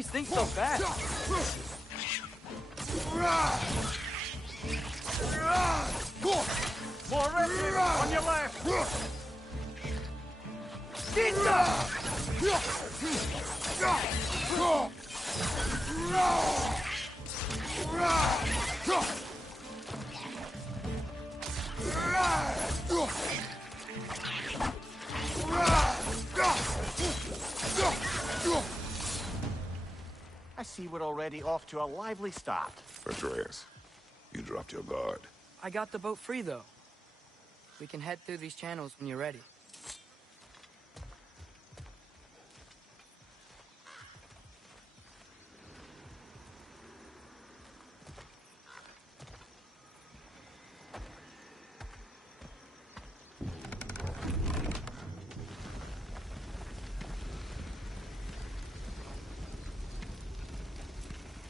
these things so fast? More wrestling on your left! I see we're already off to a lively start. Atreus, you dropped your guard. I got the boat free, though. We can head through these channels when you're ready.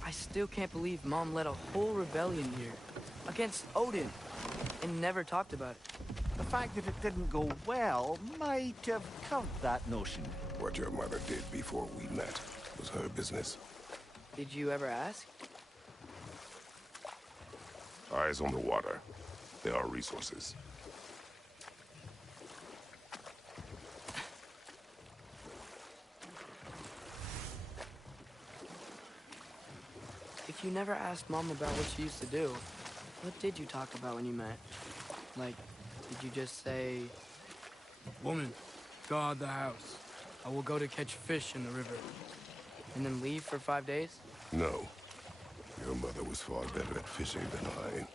I still can't believe Mom led a whole rebellion here against Odin and never talked about it. The fact that it didn't go well might have curved that notion. What your mother did before we met was her business. Did you ever ask? Eyes on the water. There are resources. If you never asked Mom about what she used to do, what did you talk about when you met? Like, did you just say... Woman, guard the house. I will go to catch fish in the river. And then leave for 5 days? No. Your mother was far better at fishing than I.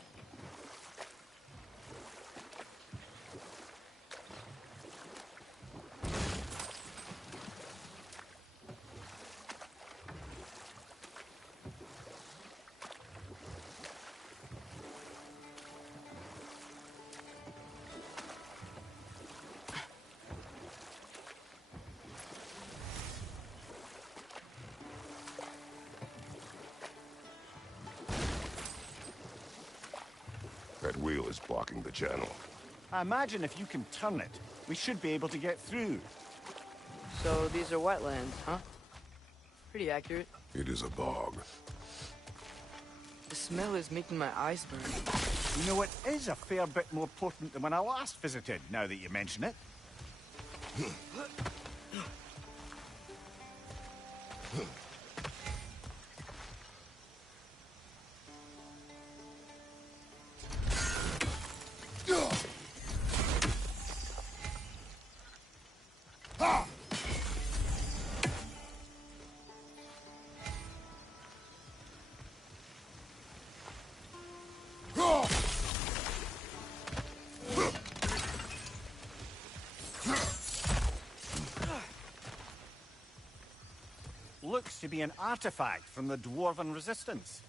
That wheel is blocking the channel. I imagine if you can turn it, we should be able to get through. So these are wetlands, huh? Pretty accurate. It is a bog. The smell is making my eyes burn. You know, it is a fair bit more potent than when I last visited, now that you mention it. Looks to be an artifact from the Dwarven Resistance.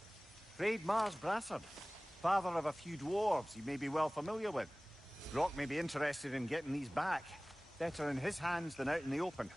Raid Mars Brassard, father of a few dwarves you may be well familiar with. Rock may be interested in getting these back. Better in his hands than out in the open.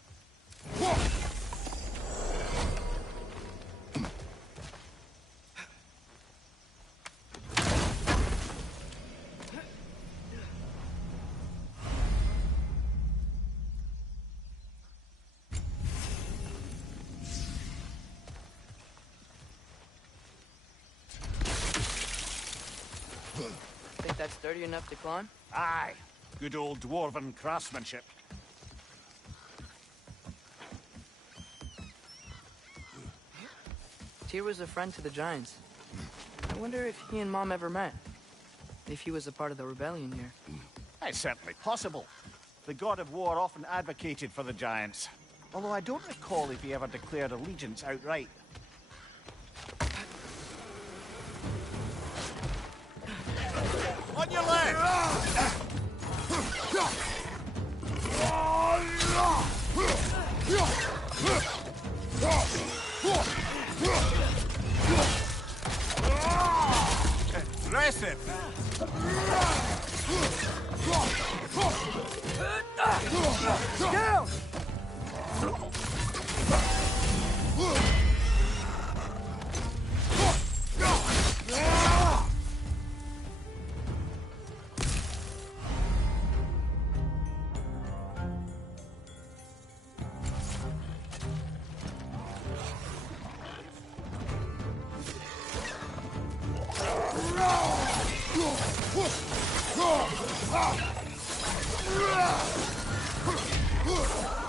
Think that's sturdy enough to climb? Aye, good old Dwarven craftsmanship. Tyr was a friend to the Giants. I wonder if he and Mom ever met. If he was a part of the rebellion here. It's certainly possible. The god of war often advocated for the Giants. Although I don't recall if he ever declared allegiance outright. On your left! Impressive! Down!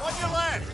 On your left!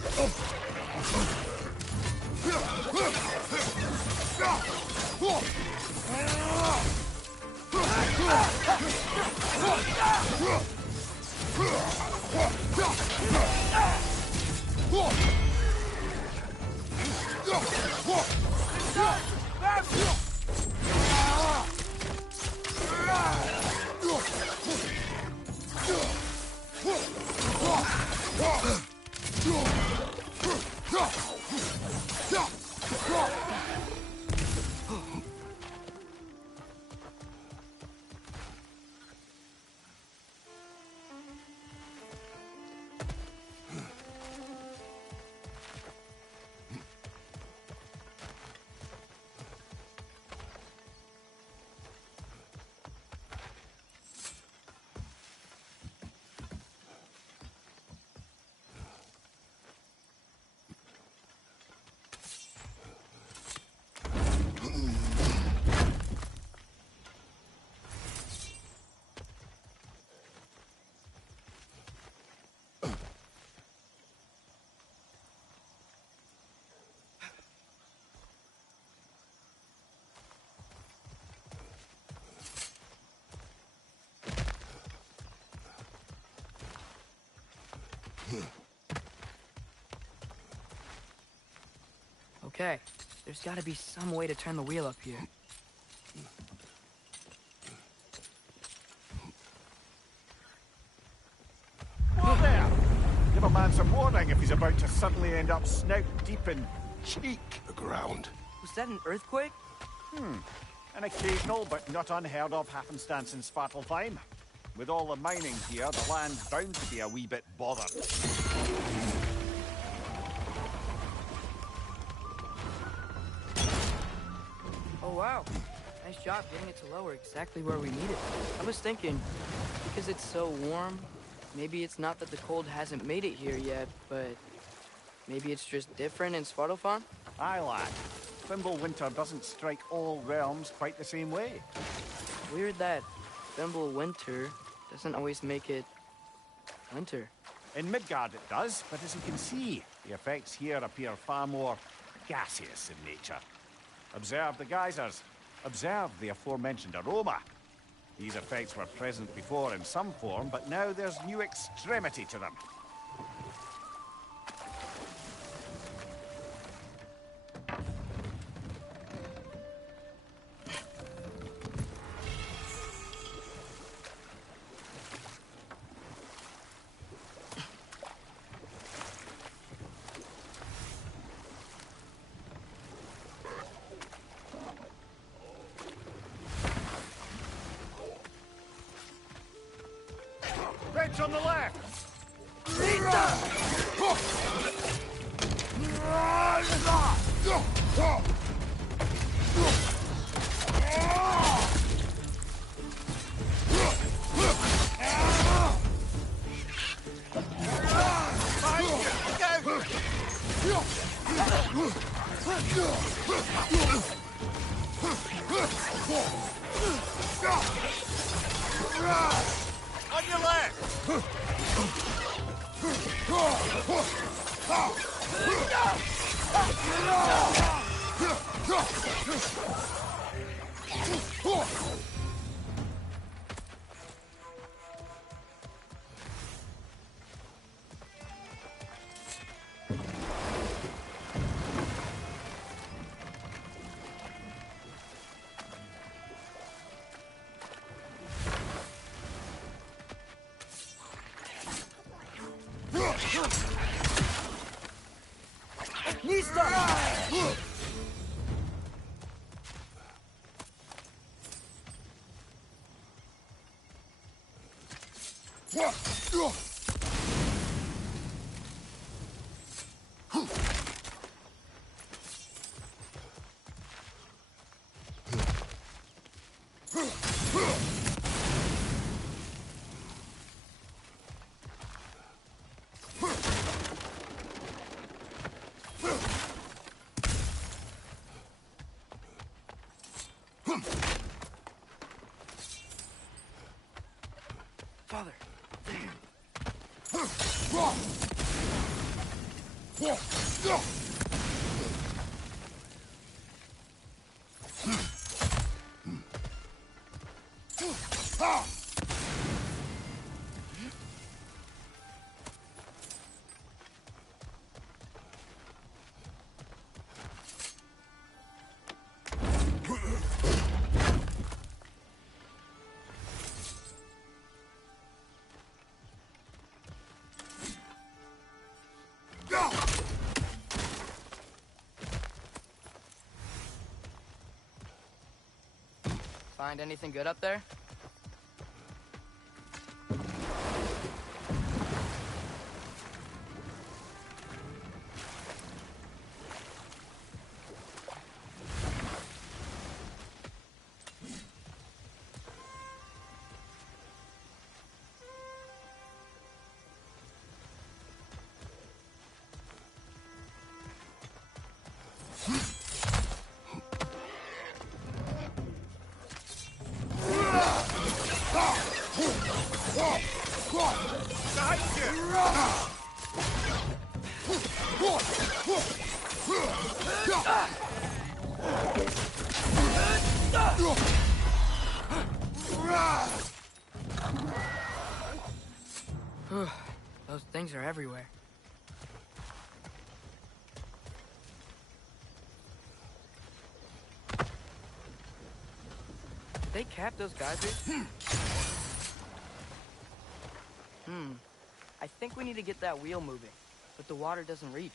Okay, there's gotta be some way to turn the wheel up here. Whoa there! Give a man some warning if he's about to suddenly end up snout deep in cheek. The ground. Was that an earthquake? An occasional but not unheard of happenstance in Svartalfheim. With all the mining here, the land's bound to be a wee bit bothered. Oh wow, nice job getting it to lower exactly where we need it. I was thinking, because it's so warm, maybe it's not that the cold hasn't made it here yet, but maybe it's just different in Svartalfheim? Aye, lad. Thimble winter doesn't strike all realms quite the same way. Weird that Thimble winter doesn't always make it winter. In Midgard it does, but as you can see, the effects here appear far more gaseous in nature. Observe the geysers. Observe the aforementioned aroma. These effects were present before in some form, but now there's new extremity to them. Bench on the left! On your left! Father. Find anything good up there? Those things are everywhere. Did they cap those geysers? I think we need to get that wheel moving, but the water doesn't reach.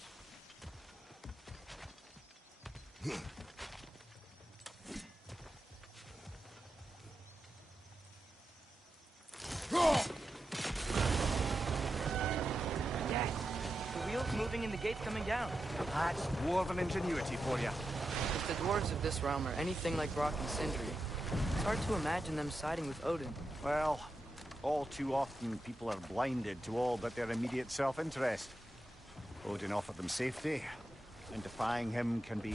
Yes, the wheel's moving and the gate's coming down. That's dwarven ingenuity for you. If the dwarves of this realm are anything like Brock and Sindri, it's hard to imagine them siding with Odin. Well, all too often people are blinded to all but their immediate self-interest. Odin offered them safety, and defying him can be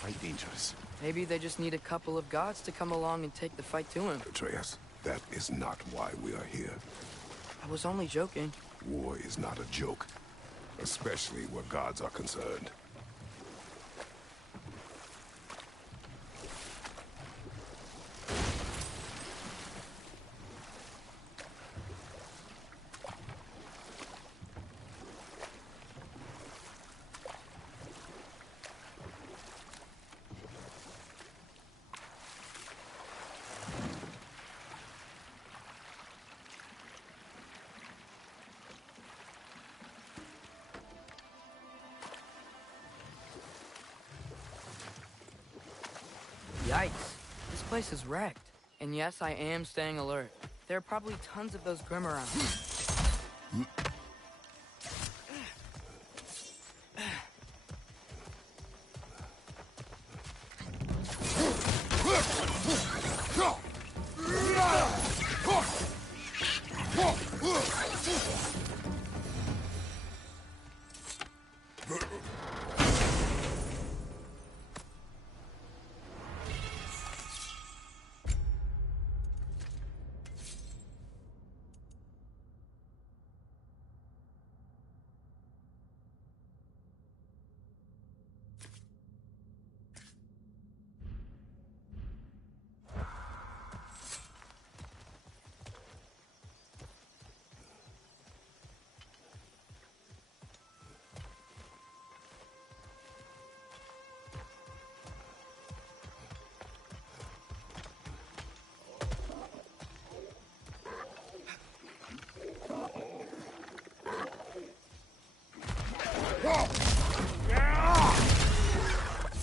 quite dangerous. Maybe they just need a couple of gods to come along and take the fight to him. Atreus, that is not why we are here. I was only joking. War is not a joke, especially where gods are concerned. Yikes. This place is wrecked. And yes, I am staying alert. There are probably tons of those Grim around.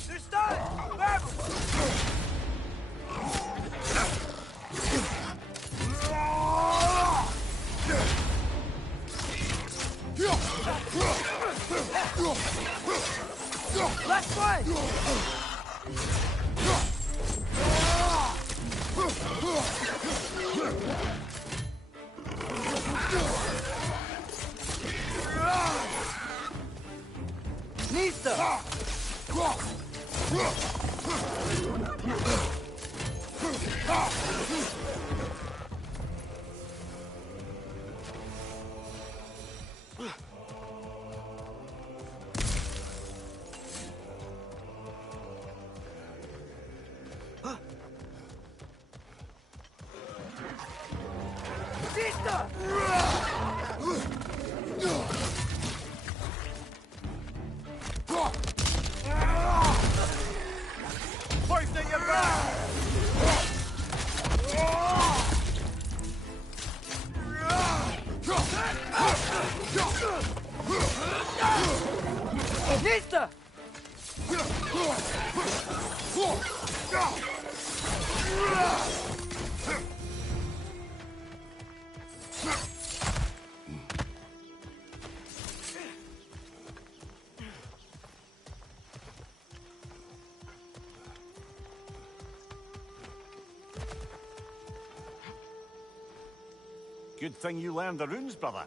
They're stunned! Grab 'em! Last one! Nista! Poisoning your back! Nista! Good thing you learned the runes, brother.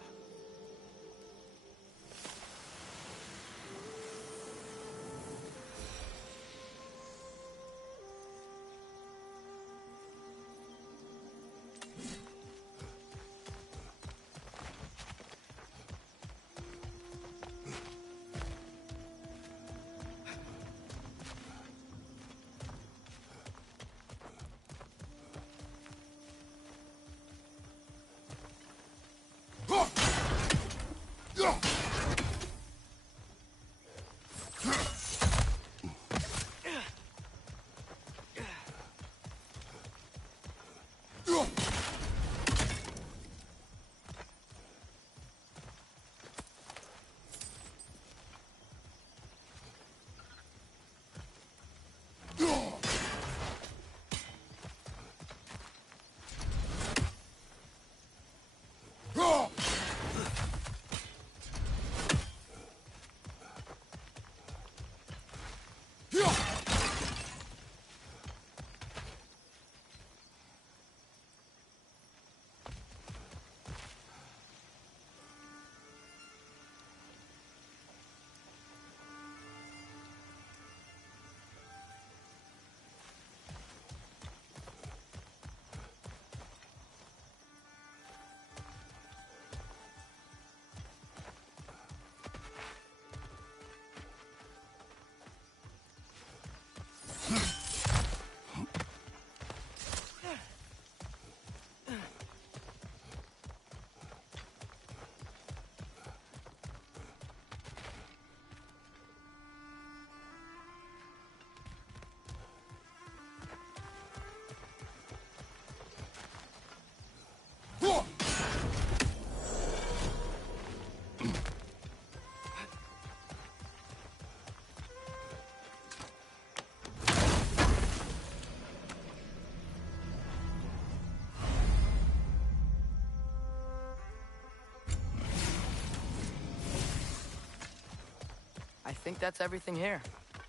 I think that's everything here.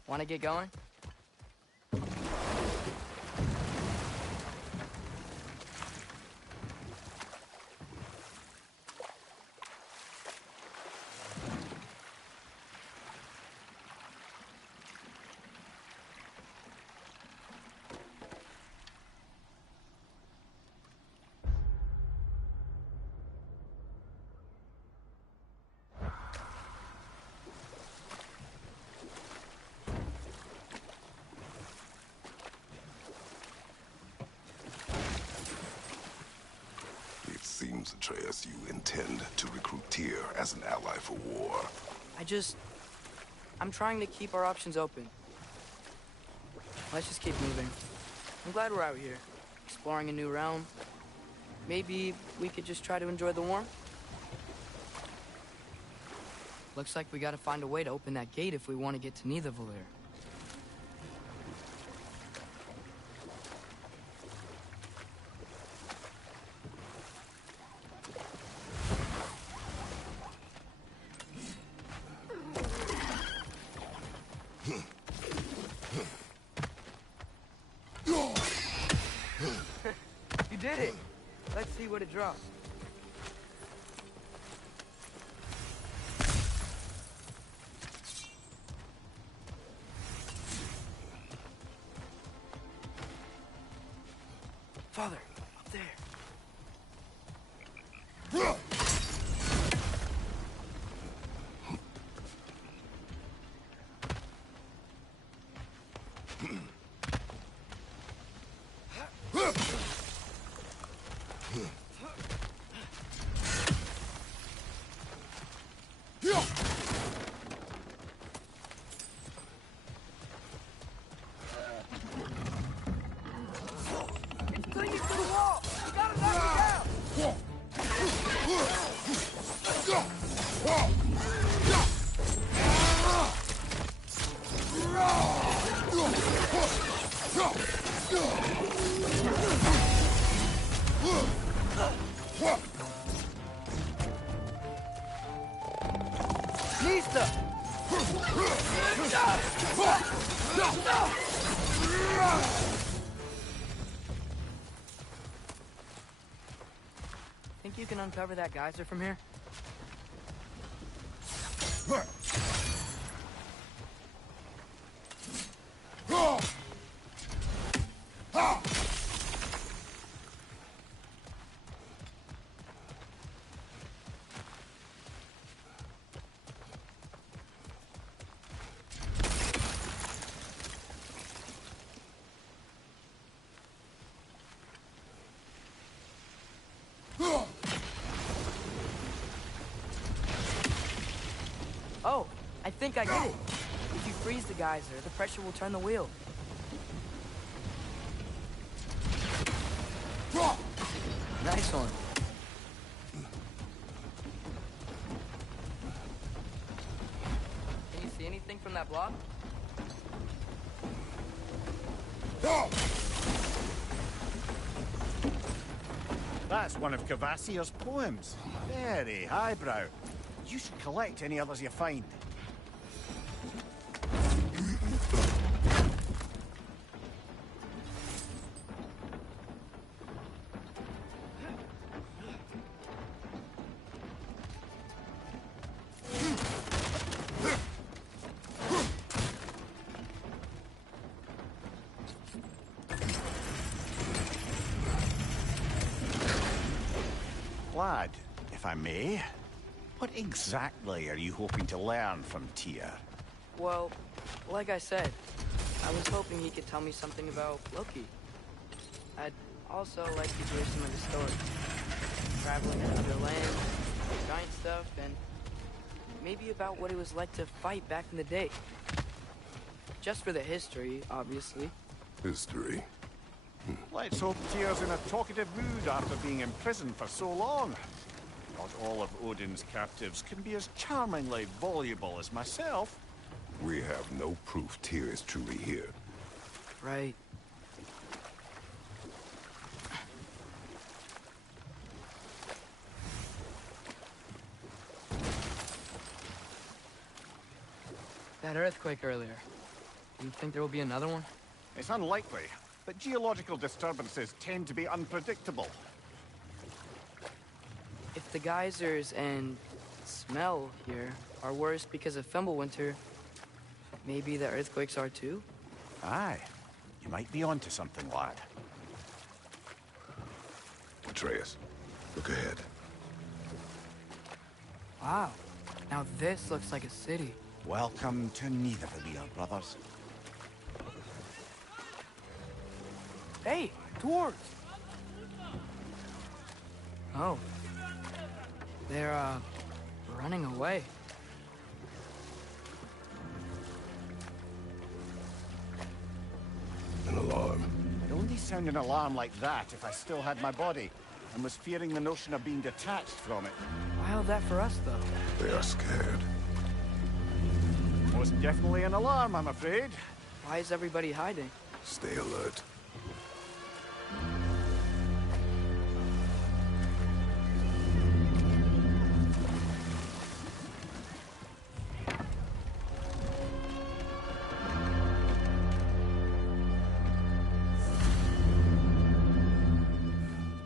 Want to get going? It seems, Atreus, you intend to recruit Tyr as an ally for war. I'm trying to keep our options open. Let's just keep moving. I'm glad we're out here, exploring a new realm. Maybe we could just try to enjoy the warmth? Looks like we gotta find a way to open that gate if we want to get to Nidavellir. You did it! Let's see what it drops. Father, up there. you can uncover that geyser from here? Oh, I think I get it. If you freeze the geyser, the pressure will turn the wheel. Nice one. Can you see anything from that block? That's one of Cavassier's poems. Very highbrow. You should collect any others you find. Lad, if I may, what exactly are you hoping to learn from Tyr? Well, like I said, I was hoping he could tell me something about Loki. I'd also like to hear some of his stories. Traveling in other lands, giant stuff, and maybe about what it was like to fight back in the day. Just for the history, obviously. History. Let's hope Tyr's in a talkative mood after being in prison for so long. Not all of Odin's captives can be as charmingly voluble as myself. We have no proof Tyr is truly here. Right. That earthquake earlier. Do you think there will be another one? It's unlikely, but geological disturbances tend to be unpredictable. If the geysers and smell here are worse because of Fimbulwinter, maybe the earthquakes are too? Aye, you might be onto something, lad. Atreus, look ahead. Wow. Now this looks like a city. Welcome to Nidavellir, brothers. Hey, dwarves! Oh. They're, running away. An alarm. I'd only sound an alarm like that if I still had my body, and was fearing the notion of being detached from it. Wild that for us, though. They are scared. Most definitely an alarm, I'm afraid. Why is everybody hiding? Stay alert.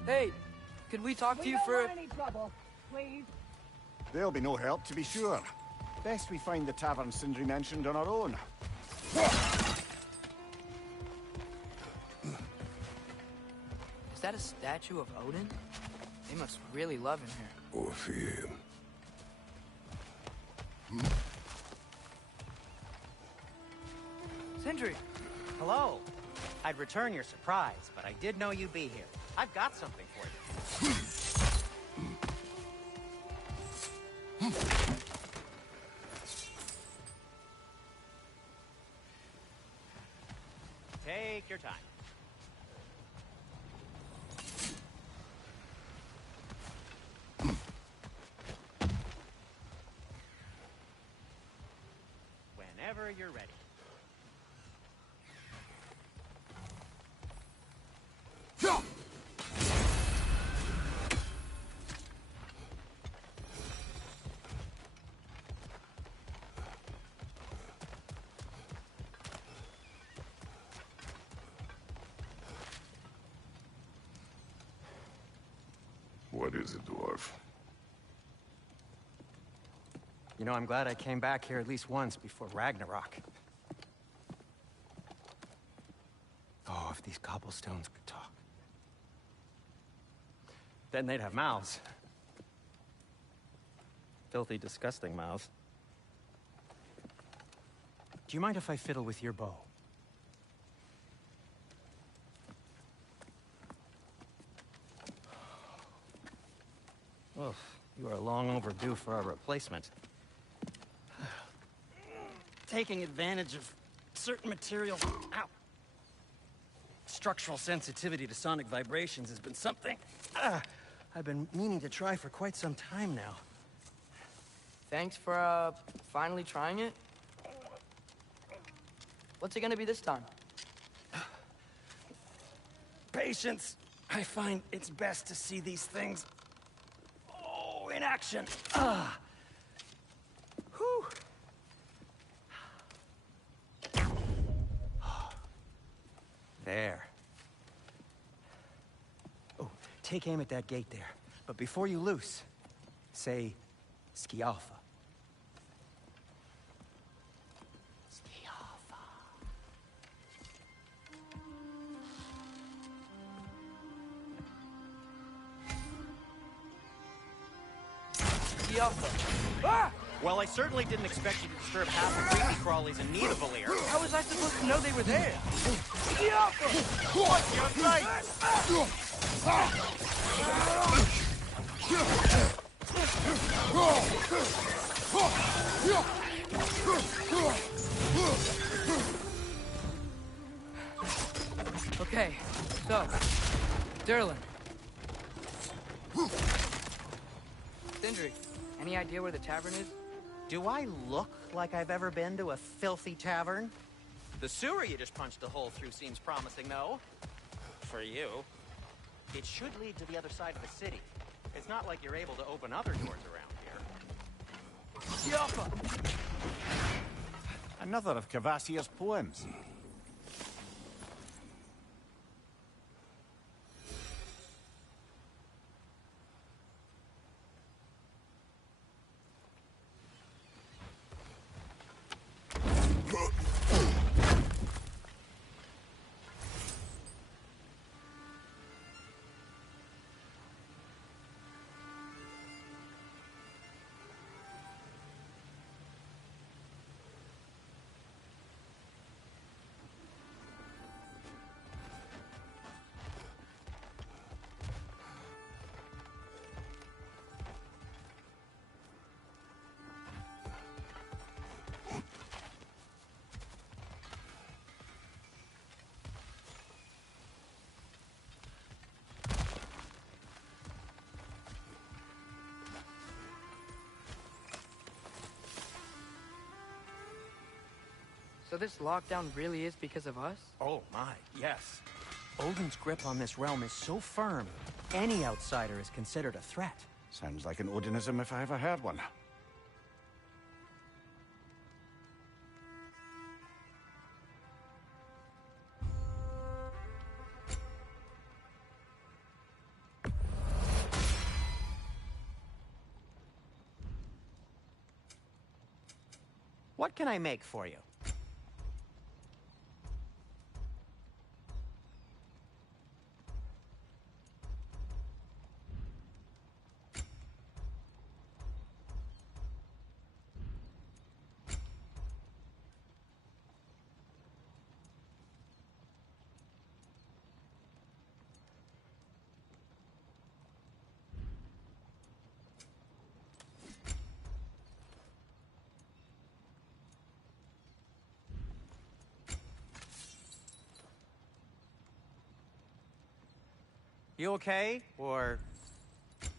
Hey, could we talk to you for... any trouble, please. There'll be no help, to be sure. Best we find the tavern Sindri mentioned on our own. Is that a statue of Odin? They must really love him here. Or fear him. Sindri! Hello. I'd return your surprise, but I did know you'd be here. I've got something for you. Take your time. Whenever you're ready. What is it, dwarf? You know, I'm glad I came back here at least once before Ragnarok. Oh, if these cobblestones could talk. Then they'd have mouths. Filthy, disgusting mouths. Do you mind if I fiddle with your bow? Oh, you are long overdue for a replacement. Taking advantage of certain materials. Ow! Structural sensitivity to sonic vibrations has been something I've been meaning to try for quite some time now. Thanks for, finally trying it. What's it gonna be this time? Patience. I find it's best to see these things, in action. Whew. There. Oh, take aim at that gate there. But before you loose, say, Skialfa. Skialfa. Skialfa. Ah! Well, I certainly didn't expect you to disturb half the creepy crawlies in need of a lair. How was I supposed to know they were there? What's your sight? Okay, so, Derlin. Sindri, any idea where the tavern is? Do I look like I've ever been to a filthy tavern? The sewer you just punched a hole through seems promising, though. For you. It should lead to the other side of the city. It's not like you're able to open other doors around here. Skialfa! Another of Kvasir's poems. So this lockdown really is because of us? Oh my, yes. Odin's grip on this realm is so firm, any outsider is considered a threat. Sounds like an Odinism if I ever heard one. What can I make for you? You okay? Or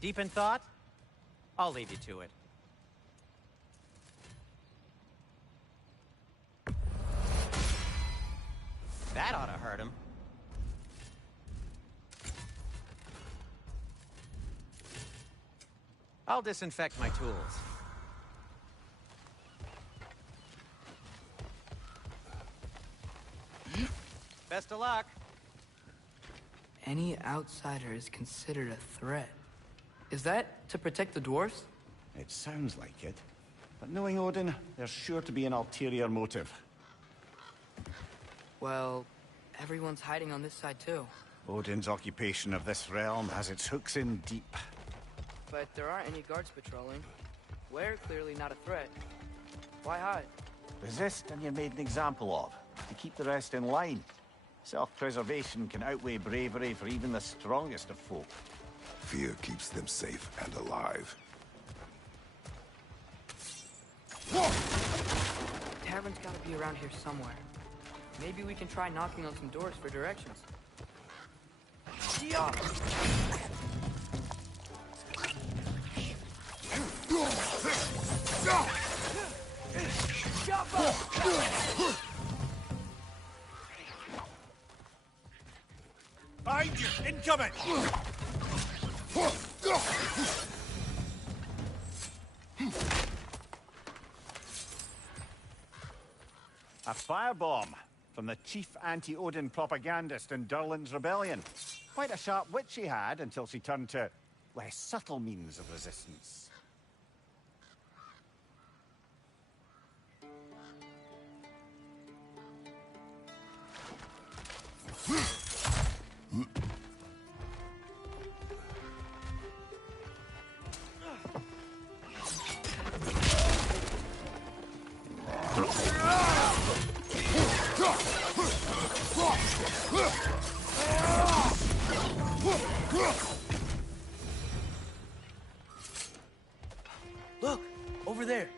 deep in thought? I'll leave you to it. That ought to hurt him. I'll disinfect my tools. Best of luck. Any outsider is considered a threat. Is that to protect the dwarves? It sounds like it. But knowing Odin, there's sure to be an ulterior motive. Well, everyone's hiding on this side too. Odin's occupation of this realm has its hooks in deep. But there aren't any guards patrolling. We're clearly not a threat. Why hide? Resist and you're made an example of, to keep the rest in line. Self-preservation can outweigh bravery for even the strongest of folk. Fear keeps them safe and alive. Tavern's gotta be around here somewhere. Maybe we can try knocking on some doors for directions. Yeah. Behind you! Incoming! A firebomb from the chief anti-Odin propagandist in Durlin's rebellion. Quite a sharp wit she had until she turned to less subtle means of resistance. Look! Over there!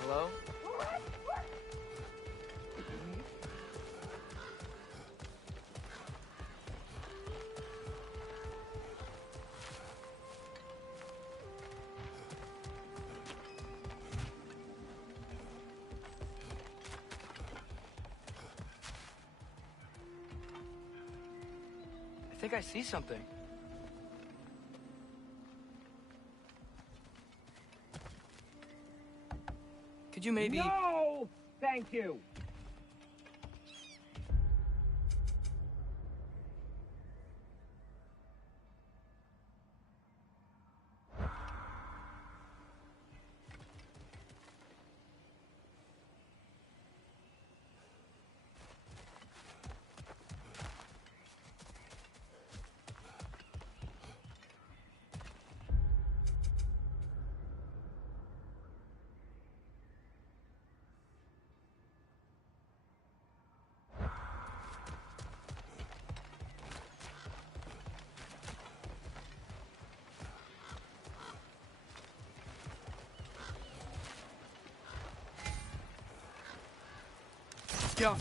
Hello? I think I see something. Could you maybe... No! Thank you! Yeah.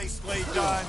Nicely done.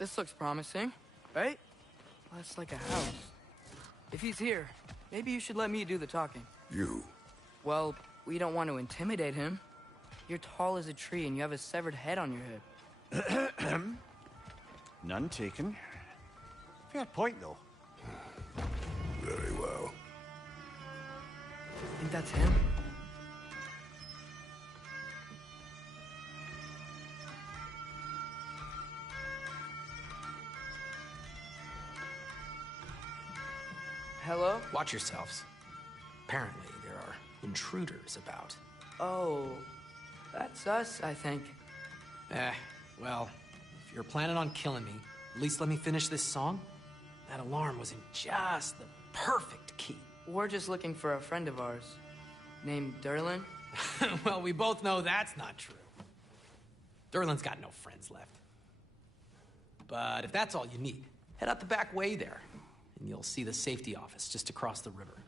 This looks promising, right? That's like a house. If he's here, maybe you should let me do the talking. You. Well, we don't want to intimidate him. You're tall as a tree and you have a severed head on your head. None taken. Fair point, though. Very well. Think that's him? Hello? Watch yourselves. Apparently, there are intruders about. Oh, that's us, I think. Well, if you're planning on killing me, at least let me finish this song. That alarm was in just the perfect key. We're just looking for a friend of ours named Derlin. Well, we both know that's not true. Derlin's got no friends left. But if that's all you need, head out the back way there, and you'll see the safety office just across the river.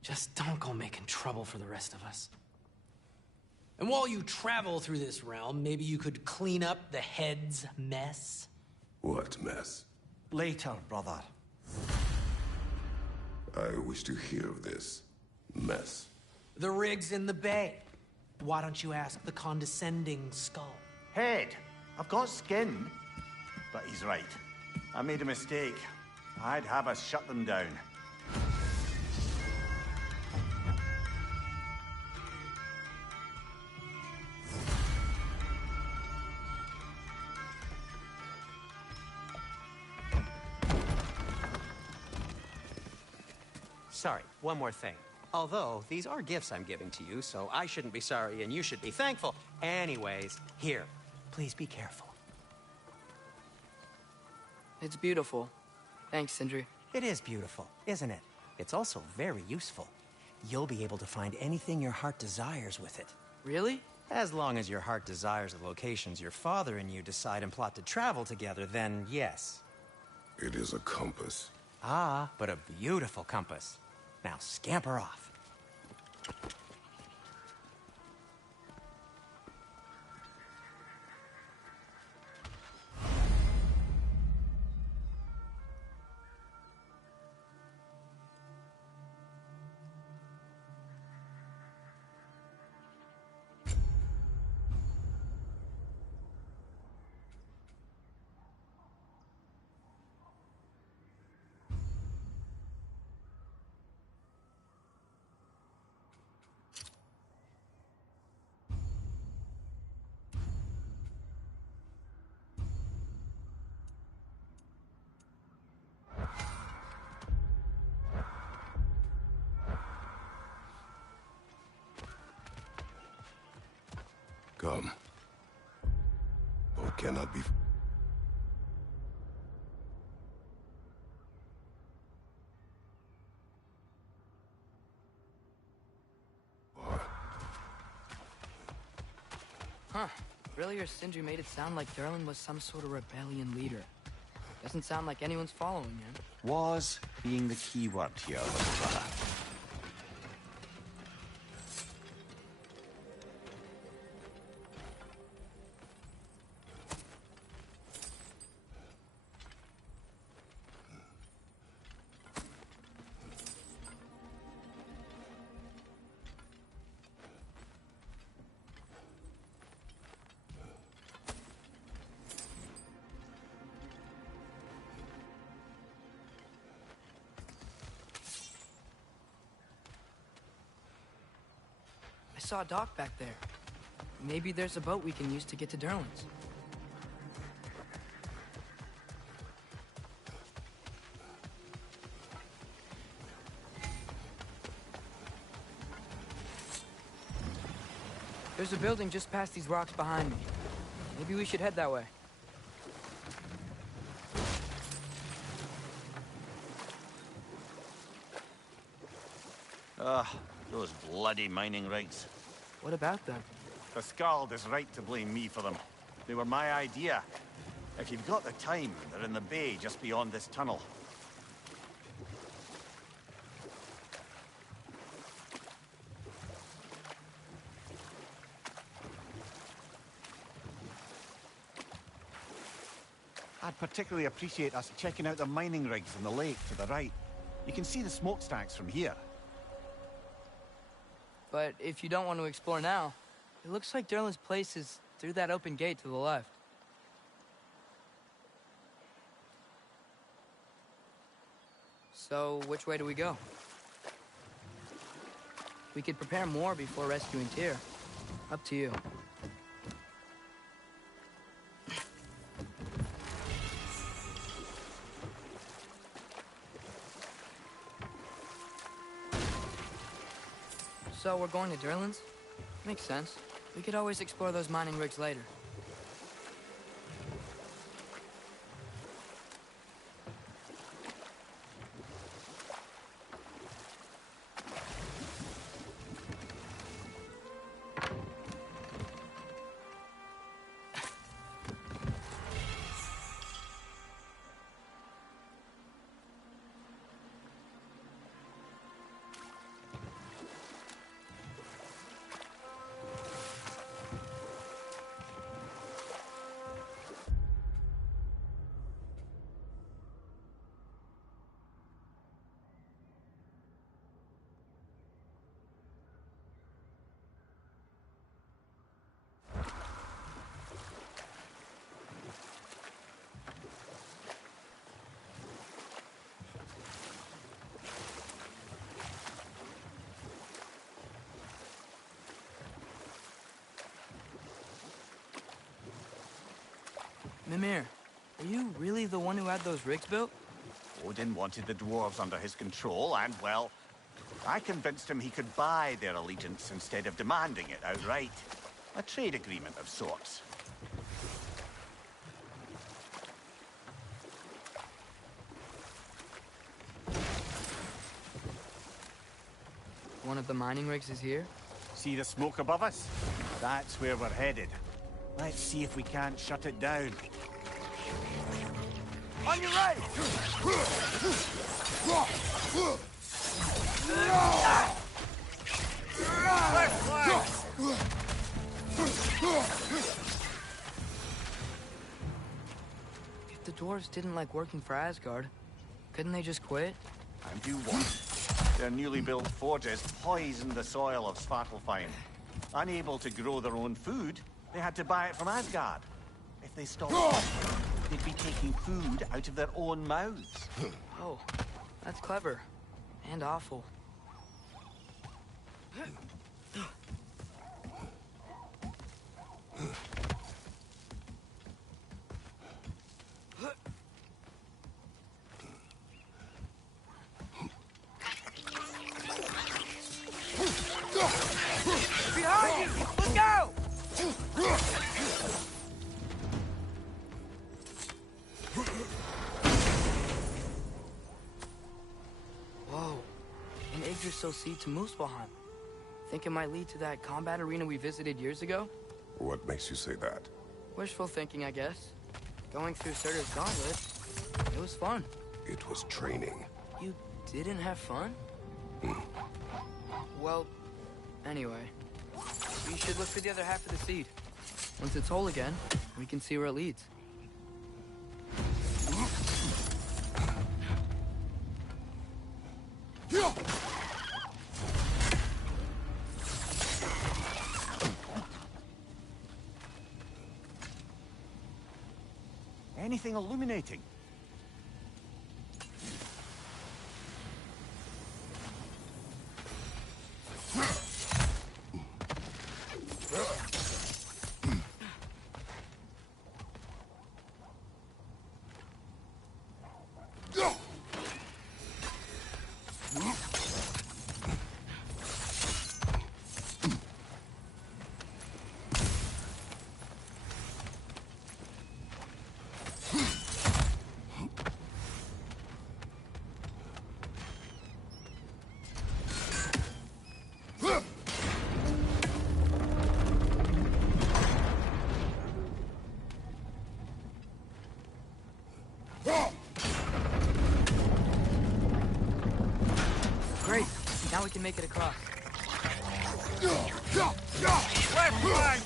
Just don't go making trouble for the rest of us. And while you travel through this realm, maybe you could clean up the head's mess? What mess? Later, brother. I wish to hear of this mess. The rig's in the bay. Why don't you ask the condescending skull? Head. I've got skin. But he's right. I made a mistake. I'd have us shut them down. Sorry, one more thing. Although, these are gifts I'm giving to you, so I shouldn't be sorry and you should be thankful. Anyways, here, please be careful. It's beautiful. Thanks, Sindri. It is beautiful, isn't it? It's also very useful. You'll be able to find anything your heart desires with it. Really? As long as your heart desires the locations your father and you decide and plot to travel together, then yes. It is a compass. Ah, but a beautiful compass. Now scamper off. Come. Boat cannot be... Huh. Earlier, Sindri made it sound like Derlin was some sort of rebellion leader. Doesn't sound like anyone's following him. Was being the key word here, brother. I saw a dock back there. Maybe there's a boat we can use to get to Derlin's. There's a building just past these rocks behind me. Maybe we should head that way. Those bloody mining rights. What about them? The Skald is right to blame me for them. They were my idea. If you've got the time, they're in the bay just beyond this tunnel. I'd particularly appreciate us checking out the mining rigs in the lake to the right. You can see the smokestacks from here. But if you don't want to explore now, it looks like Derlin's place is through that open gate to the left. So, which way do we go? We could prepare more before rescuing Tyr. Up to you. So we're going to Derlin's? Makes sense. We could always explore those mining rigs later. Mimir, are you really the one who had those rigs built? Odin wanted the dwarves under his control, and, well, I convinced him he could buy their allegiance instead of demanding it outright. A trade agreement of sorts. One of the mining rigs is here? See the smoke above us? That's where we're headed. Let's see if we can't shut it down. On your right! If the dwarves didn't like working for Asgard, couldn't they just quit? And do what? Their newly built forges poisoned the soil of Svartalfheim. Unable to grow their own food, they had to buy it from Asgard. If they stopped, they'd be taking food out of their own mouths. Oh, that's clever. And awful. Behind you! Let's go! Whoa. An Yggdrasil seed to Muspelheim. Think it might lead to that combat arena we visited years ago? What makes you say that? Wishful thinking, I guess. Going through Surtur's gauntlet, it was fun. It was training. You didn't have fun? Well, anyway. We should look for the other half of the seed. Once it's whole again, we can see where it leads. Anything illuminating? Great. Now we can make it across. Left flank!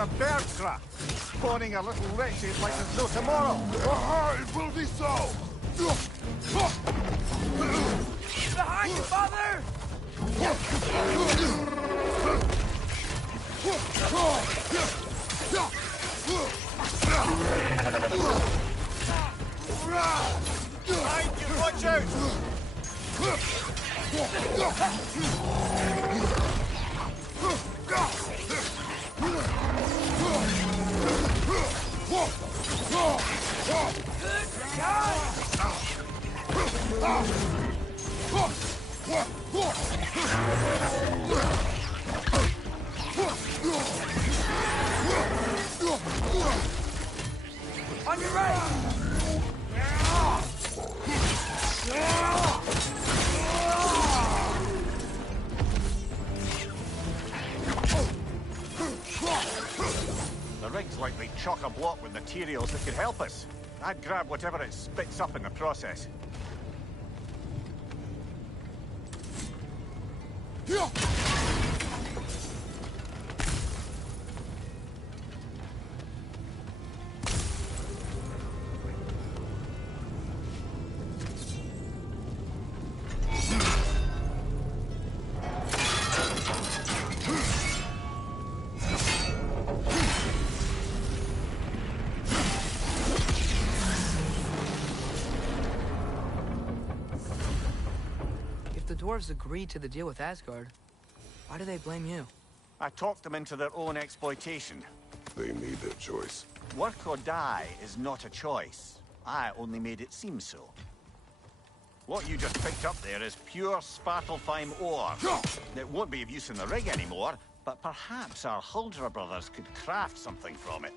of birdcraft, spawning a little wretched like there's no tomorrow. It will be so! Behind you, father! Behind you, watch out! On your right! The rig's likely chock-a-block with materials that could help us. I'd grab whatever it spits up in the process. If the dwarves agreed to the deal with Asgard, why do they blame you? I talked them into their own exploitation. They made their choice. Work or die is not a choice. I only made it seem so. What you just picked up there is pure Svartalfheim ore. It won't be of use in the rig anymore, but perhaps our Huldra brothers could craft something from it.